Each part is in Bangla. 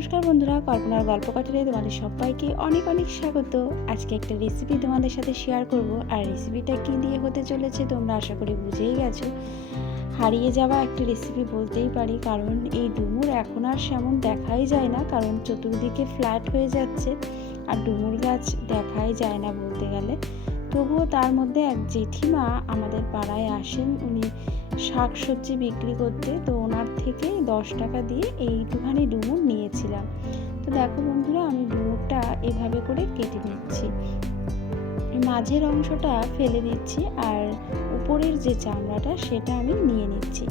নমস্কার বন্ধুরা, কল্পনার গল্প কাটারে তোমাদের সবাইকে অনেক অনেক স্বাগত। আজকে একটা রেসিপি তোমাদের সাথে শেয়ার করব। আর রেসিপিটা কী দিয়ে হতে চলেছে তোমরা আশা করি বুঝেই গেছো। হারিয়ে যাওয়া একটা রেসিপি বলতেই পারি, কারণ এই ডুমুর এখন আর সেমন দেখাই যায় না, কারণ চতুর্দিকে ফ্ল্যাট হয়ে যাচ্ছে। আর ডুমুর গাছ দেখাই যায় না বলতে গেলে। তবুও তার মধ্যে এক জেঠিমা আমাদের পাড়ায় আসেন, উনি শাক সবজি বিক্রি করতে। তো ওনার থেকে দশ টাকা দিয়ে এইটুখানি ডুমুর নিয়েছিলাম। তো দেখো বন্ধুরা, আমি ডুমুরটা এভাবে করে কেটে নিচ্ছি। মাঝের অংশটা ফেলে দিচ্ছি আর উপরের যে চামড়াটা সেটা আমি নিয়ে নিচ্ছি।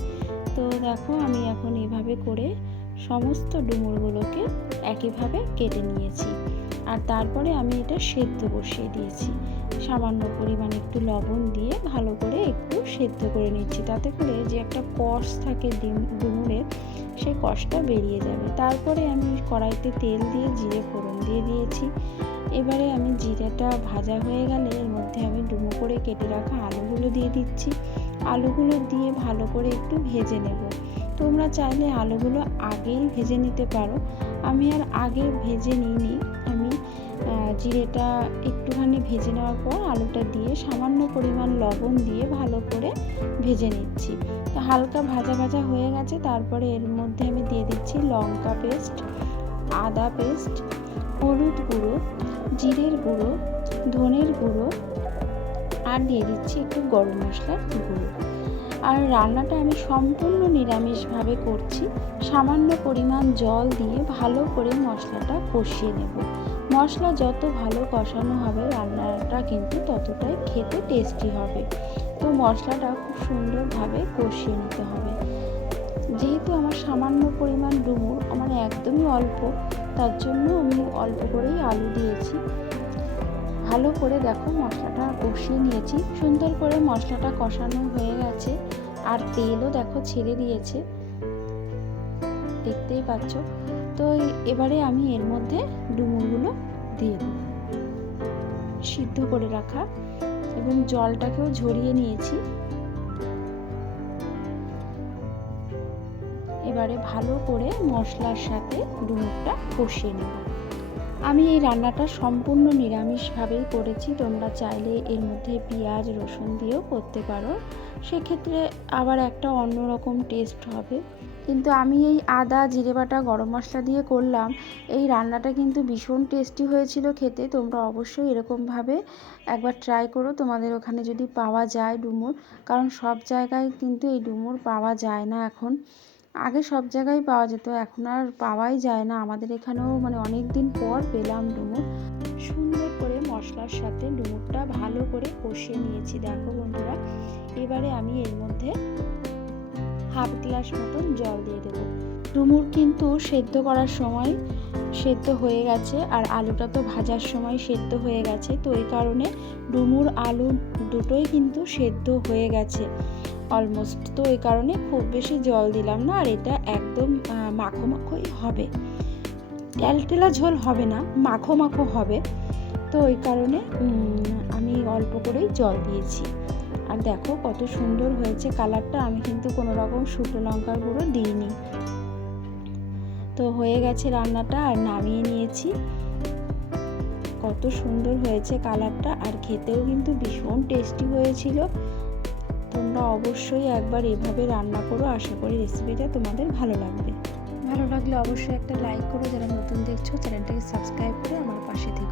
তো দেখো, আমি এখন এভাবে করে সমস্ত ডুমুরগুলোকে একইভাবে কেটে নিয়েছি। আর তারপরে আমি এটা সেদ্ধ বসিয়ে দিয়েছি। সামান্য পরিমাণ একটু লবণ দিয়ে ভালো করে একটু সেদ্ধ করে নিচ্ছি। তাতে করে যে একটা কষ থাকে ডিম ডুমুরের সেই কষটা বেরিয়ে যাবে। তারপরে আমি কড়াইতে তেল দিয়ে জিরে ফোড়ন দিয়ে দিয়েছি। এবারে আমি জিরেটা ভাজা হয়ে গেলে এর মধ্যে আমি ডুমো করে কেটে রাখা আলুগুলো দিয়ে দিচ্ছি। আলুগুলো দিয়ে ভালো করে একটু ভেজে নেব। তোমরা চাইলে আলুগুলো আগেই ভেজে নিতে পারো। আমি আর আগে ভেজে নিইনি। জিরেটা একটুখানি ভেজে নেওয়ার পর আলুটা দিয়ে সামান্য পরিমাণ লবণ দিয়ে ভালো করে ভেজে নিচ্ছি। তো হালকা ভাজা ভাজা হয়ে গেছে, তারপরে এর মধ্যে আমি দিয়ে দিচ্ছি লঙ্কা পেস্ট, আদা পেস্ট, হলুদ গুঁড়ো, জিরের গুঁড়ো, ধনের গুঁড়ো আর দিয়ে দিচ্ছি একটু গরম মশলার গুঁড়ো। আর রান্নাটা আমি সম্পূর্ণ নিরামিষভাবে করছি। সামান্য পরিমাণ জল দিয়ে ভালো করে মশলাটা কষিয়ে নেব। মশলা যত ভালো কষানো হবে, রান্নাটা কিন্তু ততটাই খেতে টেস্টি হবে। তো মশলাটা খুব সুন্দরভাবে কষিয়ে নিতে হবে। যেহেতু আমার সামান্য পরিমাণ ডুমুর, আমার একদমই অল্প, তার জন্য আমি অল্প করেই আলু দিয়েছি। ভালো করে দেখো মশলাটা কষিয়ে নিয়েছি। সুন্দর করে মশলাটা কষানো হয়ে গেছে। আর তেলও দেখো ছেড়ে দিয়েছে। দেখতেই পাচ্ছ? তো এবারে আমি এর মধ্যে ডুমুরগুলো দিয়ে সিদ্ধ করে রাখা এবং জলটাকেও ঝরিয়ে নিয়েছি। এবারে ভালো করে মশলার সাথে ডুমুরটা কষিয়ে নেব। আমি এই রান্নাটা সম্পূর্ণ নিরামিষভাবেই করেছি। তোমরা চাইলে এর মধ্যে পেঁয়াজ, রসুন দিয়েও করতে পারো। সেক্ষেত্রে আবার একটা অন্যরকম টেস্ট হবে। কিন্তু আমি এই আদা, জিরে বাটা, গরম মশলা দিয়ে করলাম। এই রান্নাটা কিন্তু ভীষণ টেস্টি হয়েছিল খেতে। তোমরা অবশ্যই এরকমভাবে একবার ট্রাই করো। তোমাদের ওখানে যদি পাওয়া যায় ডুমুর, কারণ সব জায়গায় কিন্তু এই ডুমুর পাওয়া যায় না এখন। আগে সব জায়গায় পাওয়া যেত, এখন আর পাওয়াই যায় না। আমাদের এখানেও মানে অনেক দিন পর পেলাম ডুমুর। সুন্দর করে মশলার সাথে ডুমুরটা ভালো করে কষিয়ে নিয়েছি। দেখো বন্ধুরা, এবারে আমি এর মধ্যে হাফ গ্লাস মতন জল দিয়ে দেবো। ডুমুর কিন্তু সেদ্ধ করার সময় সেদ্ধ হয়ে গেছে আর আলুটা তো ভাজার সময় সেদ্ধ হয়ে গেছে। তো এই কারণে ডুমুর আলু দুটোই কিন্তু সেদ্ধ হয়ে গেছে। অলমোস্ট তো এই কারণে খুব বেশি জল দিলাম না আর এটা একদম মাখো মাখোই হবে। তেলটেলা ঝোল হবে না মাখো মাখো হবে। তো ওই কারণে আমি অল্প করেই জল দিয়েছি। আর দেখো কত সুন্দর হয়েছে কালারটা, আমি কিন্তু কোনো রকম শুকনো লঙ্কার গুঁড়ো দিইনি। তো হয়ে গেছে রান্নাটা, আর নামিয়ে নিয়েছি। কত সুন্দর হয়েছে কালারটা, আর খেতেও কিন্তু ভীষণ টেস্টি হয়েছিল। তোমরা অবশ্যই একবার এভাবে রান্না করো, আশা করি রেসিপিটা তোমাদের ভালো লাগবে। ভালো লাগলে অবশ্যই একটা লাইক করো, যারা নতুন দেখছ চ্যানেলটাকে সাবস্ক্রাইব করে আমার পাশে থেকো।